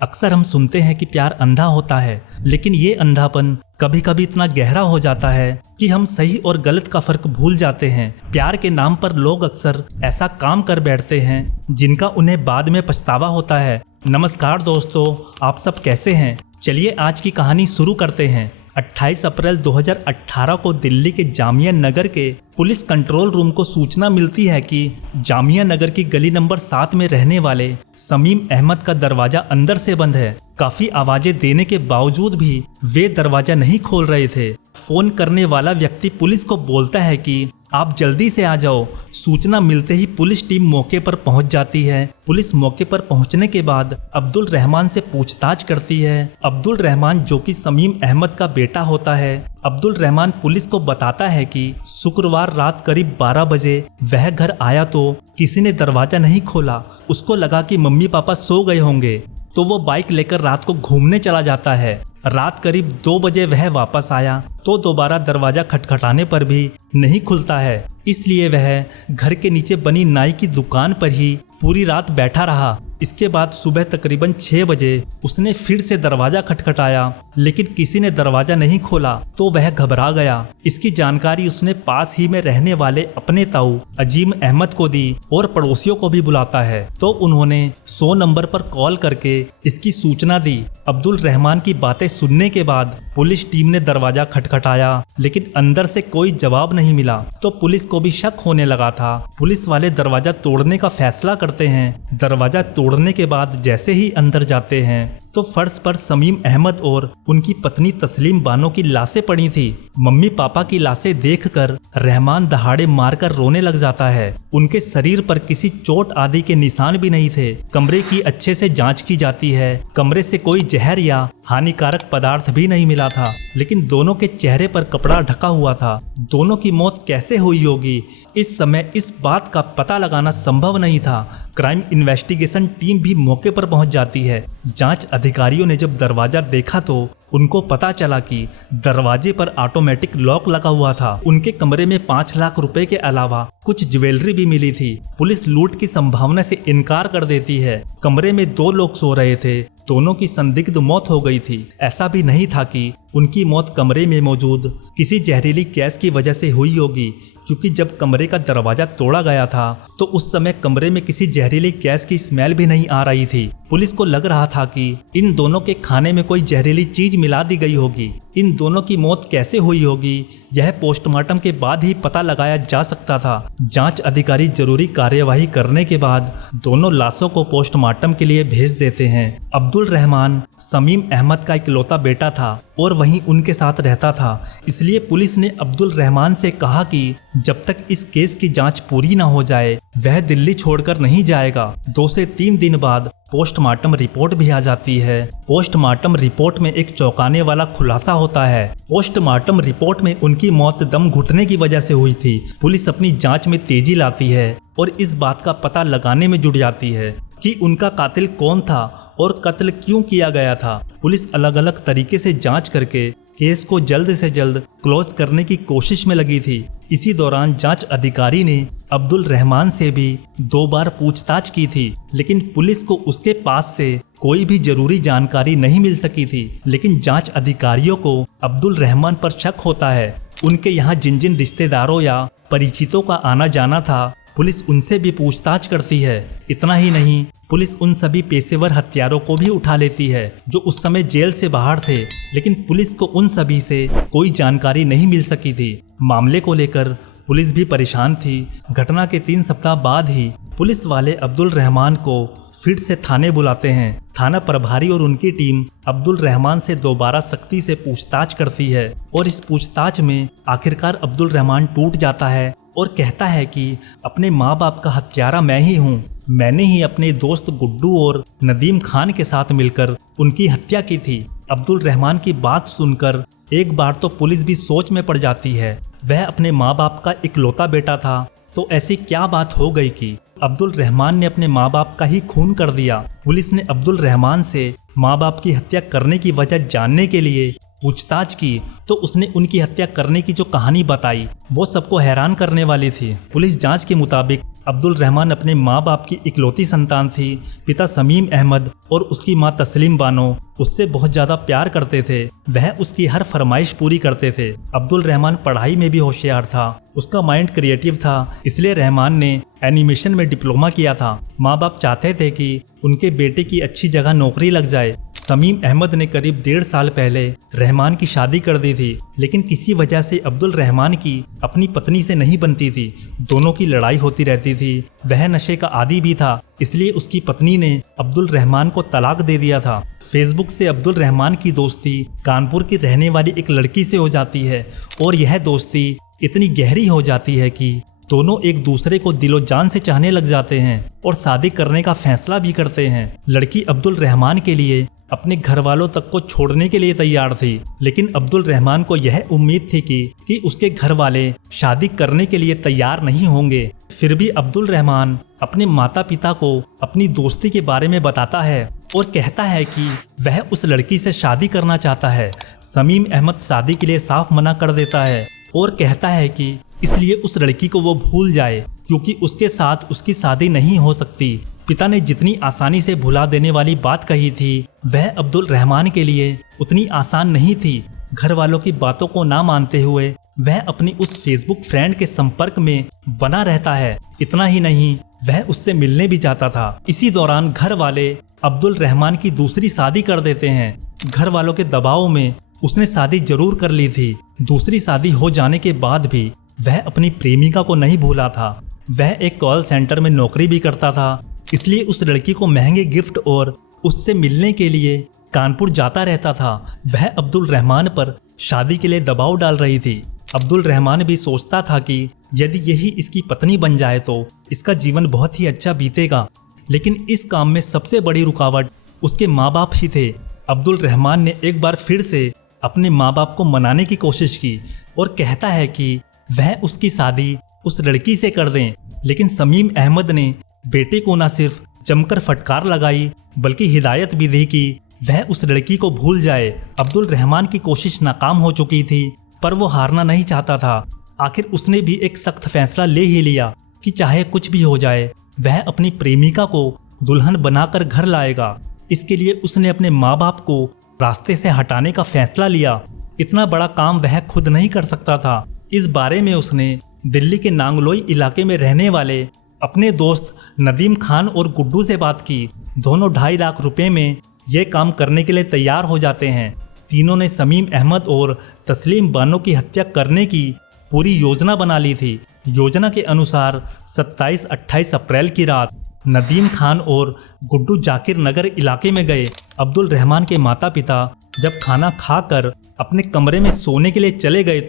अक्सर हम सुनते हैं कि प्यार अंधा होता है, लेकिन ये अंधापन कभी कभी इतना गहरा हो जाता है कि हम सही और गलत का फर्क भूल जाते हैं। प्यार के नाम पर लोग अक्सर ऐसा काम कर बैठते हैं जिनका उन्हें बाद में पछतावा होता है। नमस्कार दोस्तों, आप सब कैसे हैं? चलिए आज की कहानी शुरू करते हैं। 28 अप्रैल 2018 को दिल्ली के जामिया नगर के पुलिस कंट्रोल रूम को सूचना मिलती है कि जामिया नगर की गली नंबर 7 में रहने वाले समीम अहमद का दरवाजा अंदर से बंद है। काफी आवाजें देने के बावजूद भी वे दरवाजा नहीं खोल रहे थे। फोन करने वाला व्यक्ति पुलिस को बोलता है कि आप जल्दी से आ जाओ। सूचना मिलते ही पुलिस टीम मौके पर पहुंच जाती है। पुलिस मौके पर पहुंचने के बाद अब्दुल रहमान से पूछताछ करती है। अब्दुल रहमान, जो कि समीम अहमद का बेटा होता है, अब्दुल रहमान पुलिस को बताता है कि शुक्रवार रात करीब 12 बजे वह घर आया तो किसी ने दरवाजा नहीं खोला। उसको लगा कि मम्मी पापा सो गए होंगे, तो वो बाइक लेकर रात को घूमने चला जाता है। रात करीब 2 बजे वह वापस आया तो दोबारा दरवाजा खटखटाने पर भी नहीं खुलता है, इसलिए वह घर के नीचे बनी नाई की दुकान पर ही पूरी रात बैठा रहा। इसके बाद सुबह तकरीबन 6 बजे उसने फिर से दरवाजा खटखटाया, लेकिन किसी ने दरवाजा नहीं खोला तो वह घबरा गया। इसकी जानकारी उसने पास ही में रहने वाले अपने ताऊ अजीम अहमद को दी और पड़ोसियों को भी बुलाता है, तो उन्होंने 100 नंबर पर कॉल करके इसकी सूचना दी। अब्दुल रहमान की बातें सुनने के बाद पुलिस टीम ने दरवाजा खटखटाया, लेकिन अंदर से कोई जवाब नहीं मिला, तो पुलिस को भी शक होने लगा था। पुलिस वाले दरवाजा तोड़ने का फैसला करते हैं। दरवाजा तोड़ने के बाद जैसे ही अंदर जाते हैं तो फर्श पर समीम अहमद और उनकी पत्नी तस्लीम बानो की लाशें पड़ी थी। मम्मी पापा की लाशें देखकर रहमान दहाड़े मारकर रोने लग जाता है। उनके शरीर पर किसी चोट आदि के निशान भी नहीं थे। कमरे की अच्छे से जांच की जाती है। कमरे से कोई जहर या हानिकारक पदार्थ भी नहीं मिला था, लेकिन दोनों के चेहरे पर कपड़ा ढका हुआ था। दोनों की मौत कैसे हुई होगी, इस समय इस बात का पता लगाना संभव नहीं था। क्राइम इन्वेस्टिगेशन टीम भी मौके पर पहुंच जाती है। जांच अधिकारियों ने जब दरवाजा देखा तो उनको पता चला कि दरवाजे पर ऑटोमेटिक लॉक लगा हुआ था। उनके कमरे में 5 लाख रुपए के अलावा कुछ ज्वेलरी भी मिली थी। पुलिस लूट की संभावना से इनकार कर देती है। कमरे में 2 लोग सो रहे थे, दोनों की संदिग्ध मौत हो गई थी। ऐसा भी नहीं था कि उनकी मौत कमरे में मौजूद किसी जहरीली गैस की वजह से हुई होगी, क्योंकि जब कमरे का दरवाजा तोड़ा गया था तो उस समय कमरे में किसी जहरीली गैस की स्मेल भी नहीं आ रही थी। पुलिस को लग रहा था कि इन दोनों के खाने में कोई जहरीली चीज मिला दी गई होगी। इन दोनों की मौत कैसे हुई होगी, यह पोस्टमार्टम के बाद ही पता लगाया जा सकता था। जांच अधिकारी जरूरी कार्यवाही करने के बाद दोनों लाशों को पोस्टमार्टम के लिए भेज देते हैं। अब्दुल रहमान समीम अहमद का इकलौता बेटा था और वहीं उनके साथ रहता था, इसलिए पुलिस ने अब्दुल रहमान से कहा कि जब तक इस केस की जांच पूरी ना हो जाए वह दिल्ली छोड़कर नहीं जाएगा। 2 से 3 दिन बाद पोस्टमार्टम रिपोर्ट भी आ जाती है। पोस्टमार्टम रिपोर्ट में एक चौंकाने वाला खुलासा होता है। पोस्टमार्टम रिपोर्ट में उनकी मौत दम घुटने की वजह से हुई थी। पुलिस अपनी जांच में तेजी लाती है और इस बात का पता लगाने में जुट जाती है कि उनका कातिल कौन था और कत्ल क्यों किया गया था। पुलिस अलग अलग तरीके से जांच करके केस को जल्द से जल्द क्लोज करने की कोशिश में लगी थी। इसी दौरान जांच अधिकारी ने अब्दुल रहमान से भी 2 बार पूछताछ की थी, लेकिन पुलिस को उसके पास से कोई भी जरूरी जानकारी नहीं मिल सकी थी। लेकिन जांच अधिकारियों को अब्दुल रहमान पर शक होता है। उनके यहाँ जिन जिन रिश्तेदारों या परिचितों का आना जाना था, पुलिस उनसे भी पूछताछ करती है। इतना ही नहीं, पुलिस उन सभी पेशेवर हत्यारों को भी उठा लेती है जो उस समय जेल से बाहर थे, लेकिन पुलिस को उन सभी से कोई जानकारी नहीं मिल सकी थी। मामले को लेकर पुलिस भी परेशान थी। घटना के 3 सप्ताह बाद ही पुलिस वाले अब्दुल रहमान को फिर से थाने बुलाते हैं। थाना प्रभारी और उनकी टीम अब्दुल रहमान से दोबारा सख्ती से पूछताछ करती है और इस पूछताछ में आखिरकार अब्दुल रहमान टूट जाता है और कहता है कि अपने माँ बाप का हत्यारा मैं ही हूँ। मैंने ही अपने दोस्त गुड्डू और नदीम खान के साथ मिलकर उनकी हत्या की थी। अब्दुल रहमान की बात सुनकर एक बार तो पुलिस भी सोच में पड़ जाती है। वह अपने माँ बाप का इकलौता बेटा था, तो ऐसी क्या बात हो गई कि अब्दुल रहमान ने अपने माँ बाप का ही खून कर दिया। पुलिस ने अब्दुल रहमान से माँ बाप की हत्या करने की वजह जानने के लिए पूछताछ की तो उसने उनकी हत्या करने की जो कहानी बताई वो सबको हैरान करने वाली थी। पुलिस जांच के मुताबिक अब्दुल रहमान अपने माँ बाप की इकलौती संतान थी। पिता समीम अहमद और उसकी माँ तस्लीम बानो उससे बहुत ज़्यादा प्यार करते थे। वह उसकी हर फरमाइश पूरी करते थे। अब्दुल रहमान पढ़ाई में भी होशियार था। उसका माइंड क्रिएटिव था, इसलिए रहमान ने एनिमेशन में डिप्लोमा किया था। माँ बाप चाहते थे कि उनके बेटे की अच्छी जगह नौकरी लग जाए। समीम अहमद ने करीब 1.5 साल पहले रहमान की शादी कर दी थी, लेकिन किसी वजह से अब्दुल रहमान की अपनी पत्नी से नहीं बनती थी। दोनों की लड़ाई होती रहती थी। वह नशे का आदी भी था, इसलिए उसकी पत्नी ने अब्दुल रहमान को तलाक दे दिया था। फेसबुक से अब्दुल रहमान की दोस्ती कानपुर की रहने वाली एक लड़की से हो जाती है और यह दोस्ती इतनी गहरी हो जाती है कि दोनों एक दूसरे को दिलो जान से चाहने लग जाते हैं और शादी करने का फैसला भी करते हैं। लड़की अब्दुल रहमान के लिए अपने घर वालों तक को छोड़ने के लिए तैयार थी, लेकिन अब्दुल रहमान को यह उम्मीद थी कि उसके घर वाले शादी करने के लिए तैयार नहीं होंगे। फिर भी अब्दुल रहमान अपने माता पिता को अपनी दोस्ती के बारे में बताता है और कहता है कि वह उस लड़की से शादी करना चाहता है। समीम अहमद शादी के लिए साफ मना कर देता है और कहता है कि इसलिए उस लड़की को वो भूल जाए, क्योंकि उसके साथ उसकी शादी नहीं हो सकती। पिता ने जितनी आसानी से भुला देने वाली बात कही थी, वह अब्दुल रहमान के लिए उतनी आसान नहीं थी। घर वालों की बातों को ना मानते हुए वह अपनी उस फेसबुक फ्रेंड के संपर्क में बना रहता है। इतना ही नहीं, वह उससे मिलने भी जाता था। इसी दौरान घर वाले अब्दुल रहमान की दूसरी शादी कर देते हैं। घर वालों के दबाव में उसने शादी जरूर कर ली थी। दूसरी शादी हो जाने के बाद भी वह अपनी प्रेमिका को नहीं भूला था। वह एक कॉल सेंटर में नौकरी भी करता था, इसलिए उस लड़की को महंगे गिफ्ट और उससे मिलने के लिए कानपुर जाता रहता था। वह अब्दुल रहमान पर शादी के लिए दबाव डाल रही थी। अब्दुल रहमान भी सोचता था कि यदि यही इसकी पत्नी बन जाए तो इसका जीवन बहुत ही अच्छा बीतेगा, लेकिन इस काम में सबसे बड़ी रुकावट उसके माँ बाप ही थे। अब्दुल रहमान ने एक बार फिर से अपने माँ बाप को मनाने की कोशिश की और कहता है कि वह उसकी शादी उस लड़की से कर दें, लेकिन समीम अहमद ने बेटे को न सिर्फ जमकर फटकार लगाई बल्कि हिदायत भी दी कि वह उस लड़की को भूल जाए। अब्दुल रहमान की कोशिश नाकाम हो चुकी थी, पर वो हारना नहीं चाहता था। आखिर उसने भी एक सख्त फैसला ले ही लिया कि चाहे कुछ भी हो जाए वह अपनी प्रेमिका को दुल्हन बनाकर घर लाएगा। इसके लिए उसने अपने माँ बाप को रास्ते से हटाने का फैसला लिया। इतना बड़ा काम वह खुद नहीं कर सकता था। इस बारे में उसने दिल्ली के नांगलोई इलाके में रहने वाले अपने दोस्त नदीम खान और गुड्डू से बात की। दोनों 2.5 लाख रुपए में यह काम करने के लिए तैयार हो जाते हैं। तीनों ने समीम अहमद और तस्लीम बानो की हत्या करने की पूरी योजना बना ली थी। योजना के अनुसार 27-28 अप्रैल की रात नदीम खान और गुड्डू जाकिर नगर इलाके में गए। अब्दुल रहमान के माता पिता जब खाना खाकर अपने कमरे में सोने के लिए चले गए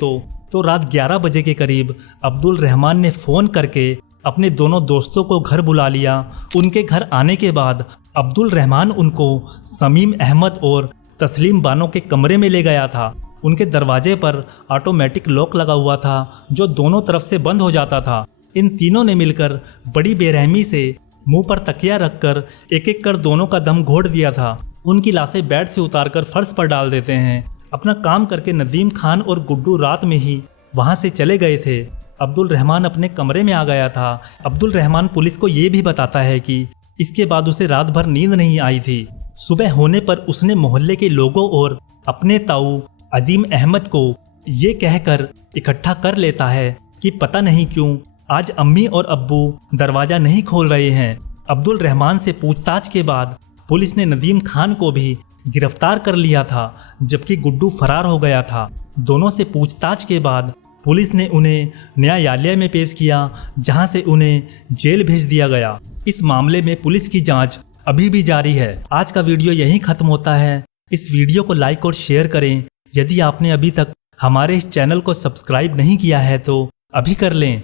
तो रात 11 बजे के करीब अब्दुल रहमान ने फ़ोन करके अपने दोनों दोस्तों को घर बुला लिया। उनके घर आने के बाद अब्दुल रहमान उनको समीम अहमद और तस्लीम बानो के कमरे में ले गया था। उनके दरवाजे पर ऑटोमेटिक लॉक लगा हुआ था, जो दोनों तरफ से बंद हो जाता था। इन तीनों ने मिलकर बड़ी बेरहमी से मुंह पर तकिया रखकर एक एक कर दोनों का दम घोट दिया था। उनकी लाशें बेड से उतारकर फर्श पर डाल देते हैं। अपना काम करके नदीम खान और गुड्डू रात में ही वहां से चले गए थे। अब्दुल रहमान अपने कमरे में आ गया था। अब्दुल रहमान पुलिस को ये भी बताता है कि इसके बाद उसे रात भर नींद नहीं आई थी। सुबह होने पर उसने मोहल्ले के लोगों और अपने ताऊ अजीम अहमद को ये कहकर इकट्ठा कर लेता है कि पता नहीं क्यों आज अम्मी और अब्बू दरवाज़ा नहीं खोल रहे हैं। अब्दुल रहमान से पूछताछ के बाद पुलिस ने नदीम खान को भी गिरफ्तार कर लिया था, जबकि गुड्डू फरार हो गया था। दोनों से पूछताछ के बाद पुलिस ने उन्हें न्यायालय में पेश किया, जहां से उन्हें जेल भेज दिया गया। इस मामले में पुलिस की जांच अभी भी जारी है। आज का वीडियो यहीं खत्म होता है। इस वीडियो को लाइक और शेयर करें। यदि आपने अभी तक हमारे इस चैनल को सब्सक्राइब नहीं किया है तो अभी कर लें।